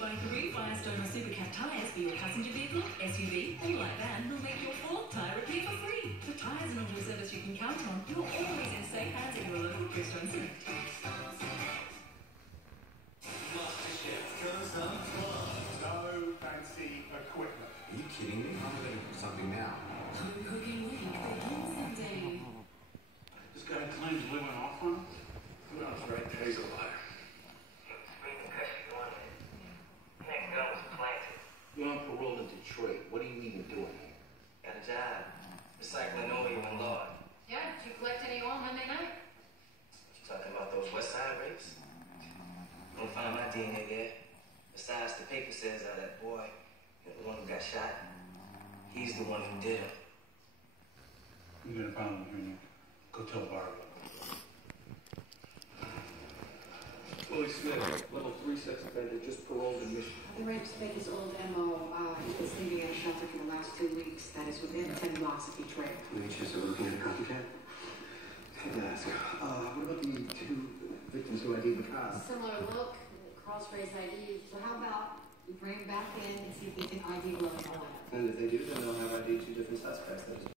buy 3 Firestone or Supercat tyres for your passenger vehicle, SUV, or light van, we'll make your 4th tyre repair for free. The tyres and auto service you can count on. You're always in safe hands at your local Bridgestone Select. No fancy equipment. Are you kidding me? I'm ready for something now. Home cooking week, the Day. This guy claims we went off on him. Who else, right? He's a liar. You're on parole in Detroit. What are you even doing here? Got a job. Recycling oil and lard. Yeah, did you collect any oil Monday night? You talking about those West Side rapes? I'm gonna find my DNA there. Besides, the paper says that boy, the one who got shot, he's the one who did it. You're gonna find him here now. Go tell Barbara. Willie Smith, level 3 sex offender, just paroled in Michigan. The rapes make his old MO. He's been sleeping in a shelter for the last 2 weeks. That is within 10 blocks of Detroit. VHS are looking at a copycat? I had to ask. What about the 2 victims who ID'd the car? Similar look, cross-race ID. So how about we bring him back in and see if we can ID look all that? And if they do, then they'll have ID 2 different suspects.